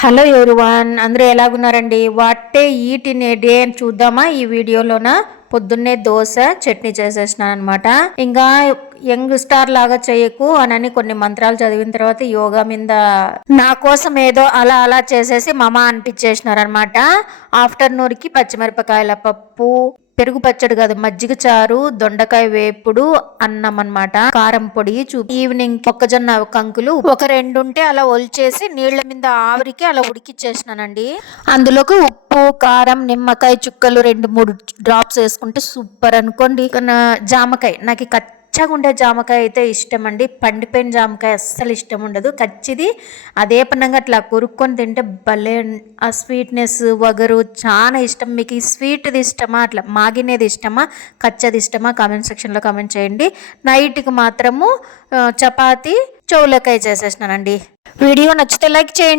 Hello everyone, అందరూ ఎలాగున్నారండి? What I eat in a day అని చూద్దామా ఈ వీడియోలోన. పొద్దున్నే దోశ చట్నీ చేసేసినాను అనమాట. ఇంకా యంగ్ స్టార్ లాగా చేయకు అని కొన్ని మంత్రాలు చదివిన తర్వాత యోగా మీద నా కోసం ఏదో అలా అలా చేసేసి మమ అనిపించేసినారనమాట. ఆఫ్టర్నూన్కి పచ్చిమిరపకాయల పప్పు, పెరుగు పచ్చడి కాదు, మజ్జిగ చారు, దొండకాయ వేపుడు, అన్నం అనమాట, కారం పొడి ఈవినింగ్ మొక్కజొన్న కంకులు ఒక రెండు ఉంటే అలా ఒలిచేసి నీళ్ల మీద ఆవిరికి అలా ఉడికిచ్చేసినానండి. అందులోకి ఉప్పు, కారం, నిమ్మకాయ చుక్కలు 2-3 డ్రాప్స్ వేసుకుంటే సూపర్ అనుకోండి. జామకాయ నాకు పచ్చగా ఉండే జామకాయ అయితే ఇష్టం అండి. పండిపోయిన జామకాయ అస్సలు ఇష్టం ఉండదు. కచ్చిది అదే పనంగా అట్లా కొరుక్కొని తింటే భలే, ఆ స్వీట్నెస్ వగరు చాలా ఇష్టం. మీకు ఈ స్వీట్ది ఇష్టమా, అట్లా మాగినేది ఇష్టమా, కచ్చది ఇష్టమా? కామెంట్ సెక్షన్లో కామెంట్ చేయండి. నైట్కి మాత్రము చపాతి చౌలకాయ చేసేసినానండి. వీడియో నచ్చితే లైక్ చేయండి.